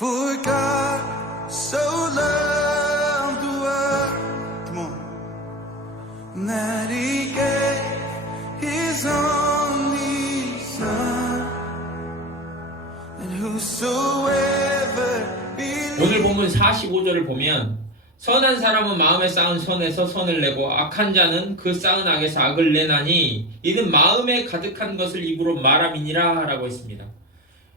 For God so loved the world, come on, that He gave His only Son, and whosoever believes. 오늘 본문 45절을 보면 선한 사람은 마음에 쌓은 선에서 선을 내고 악한 자는 그 쌓은 악에서 악을 내나니 이는 마음에 가득한 것을 입으로 말함이니라 라고 했습니다.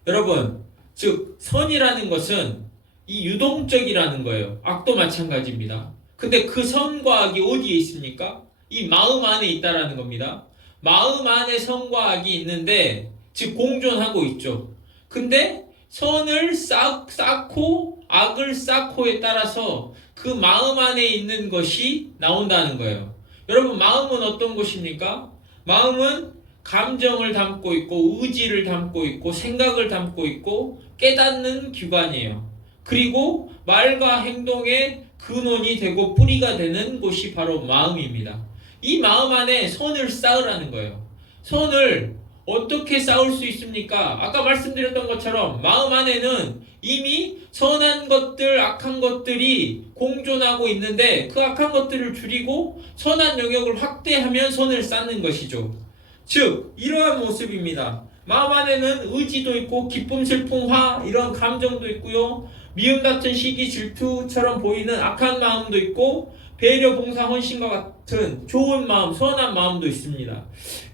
여러분, 즉 선이라는 것은 이 유동적이라는 거예요. 악도 마찬가지입니다. 근데 그 선과 악이 어디에 있습니까? 이 마음 안에 있다라는 겁니다. 마음 안에 선과 악이 있는데 즉 공존하고 있죠. 근데 선을 쌓고 악을 쌓고에 따라서 그 마음 안에 있는 것이 나온다는 거예요. 여러분, 마음은 어떤 것입니까? 마음은 감정을 담고 있고 의지를 담고 있고 생각을 담고 있고 깨닫는 기관이에요. 그리고 말과 행동의 근원이 되고 뿌리가 되는 곳이 바로 마음입니다. 이 마음 안에 선을 쌓으라는 거예요. 선을 어떻게 쌓을 수 있습니까? 아까 말씀드렸던 것처럼 마음 안에는 이미 선한 것들, 악한 것들이 공존하고 있는데 그 악한 것들을 줄이고 선한 영역을 확대하면 선을 쌓는 것이죠. 즉 이러한 모습입니다. 마음 안에는 의지도 있고 기쁨, 슬픔, 화 이런 감정도 있고요. 미움 같은 시기, 질투처럼 보이는 악한 마음도 있고 배려, 봉사, 헌신과 같은 좋은 마음, 선한 마음도 있습니다.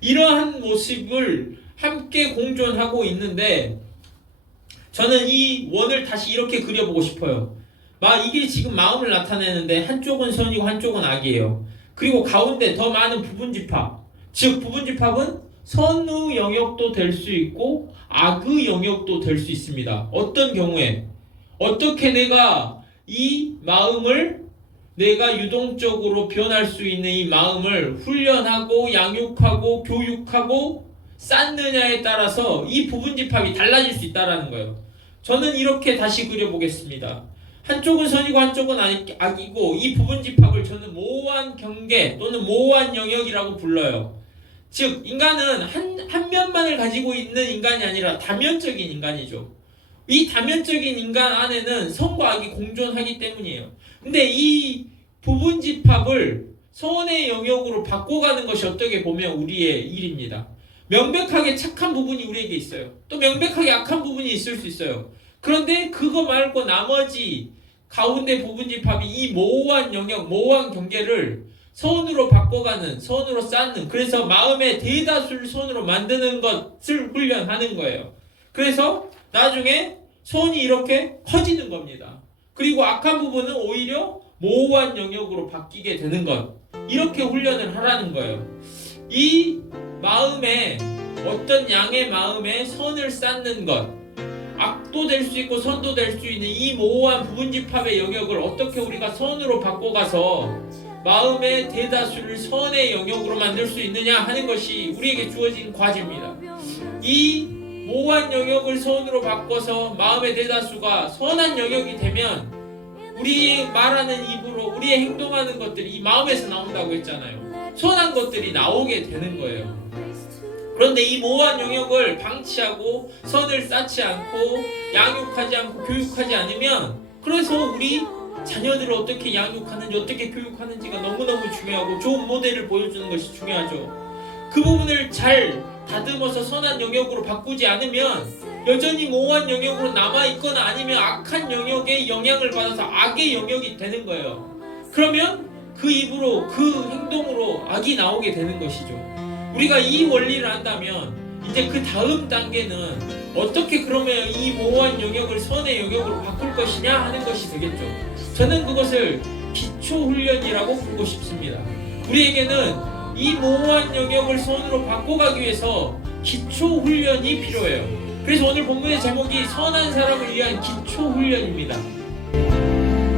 이러한 모습을 함께 공존하고 있는데 저는 이 원을 다시 이렇게 그려보고 싶어요. 이게 지금 마음을 나타내는데 한쪽은 선이고 한쪽은 악이에요. 그리고 가운데 더 많은 부분집합, 즉 부분집합은 선의 영역도 될 수 있고 악의 영역도 될 수 있습니다. 어떤 경우에 어떻게 내가 이 마음을 내가 유동적으로 변할 수 있는 이 마음을 훈련하고 양육하고 교육하고 쌓느냐에 따라서 이 부분집합이 달라질 수 있다는 거예요. 저는 이렇게 다시 그려보겠습니다. 한쪽은 선이고 한쪽은 악이고 이 부분집합을 저는 모호한 경계 또는 모호한 영역이라고 불러요. 즉 인간은 한 면만을 가지고 있는 인간이 아니라 다면적인 인간이죠. 이 다면적인 인간 안에는 선과 악이 공존하기 때문이에요. 근데 이 부분집합을 선의 영역으로 바꿔가는 것이 어떻게 보면 우리의 일입니다. 명백하게 착한 부분이 우리에게 있어요. 또 명백하게 악한 부분이 있을 수 있어요. 그런데 그거 말고 나머지 가운데 부분집합이 이 모호한 영역, 모호한 경계를 선으로 바꿔가는, 선으로 쌓는, 그래서 마음의 대다수를 선으로 만드는 것을 훈련하는 거예요. 그래서 나중에 선이 이렇게 커지는 겁니다. 그리고 악한 부분은 오히려 모호한 영역으로 바뀌게 되는 것, 이렇게 훈련을 하라는 거예요. 이 마음에 어떤 양의 마음에 선을 쌓는 것, 악도 될 수 있고 선도 될 수 있는 이 모호한 부분집합의 영역을 어떻게 우리가 선으로 바꿔가서 마음의 대다수를 선의 영역으로 만들 수 있느냐 하는 것이 우리에게 주어진 과제입니다. 이 모호한 영역을 선으로 바꿔서 마음의 대다수가 선한 영역이 되면 우리 말하는 입으로 우리의 행동하는 것들이 이 마음에서 나온다고 했잖아요. 선한 것들이 나오게 되는 거예요. 그런데 이 모호한 영역을 방치하고 선을 쌓지 않고 양육하지 않고 교육하지 않으면, 그래서 우리 자녀들을 어떻게 양육하는지 어떻게 교육하는지가 너무너무 중요하고 좋은 모델을 보여주는 것이 중요하죠. 그 부분을 잘 다듬어서 선한 영역으로 바꾸지 않으면 여전히 모호한 영역으로 남아있거나 아니면 악한 영역의 영향을 받아서 악의 영역이 되는 거예요. 그러면 그 입으로 그 행동으로 악이 나오게 되는 것이죠. 우리가 이 원리를 안다면 이제 그 다음 단계는 어떻게 그러면 이 모호한 영역을 선의 영역으로 바꿀 것이냐 하는 것이 되겠죠. 저는 그것을 기초훈련이라고 부르고 싶습니다. 우리에게는 이 모호한 영역을 선으로 바꿔가기 위해서 기초훈련이 필요해요. 그래서 오늘 본문의 제목이 선한 사람을 위한 기초훈련입니다.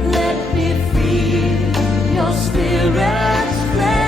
Let me feel your spirit's flame.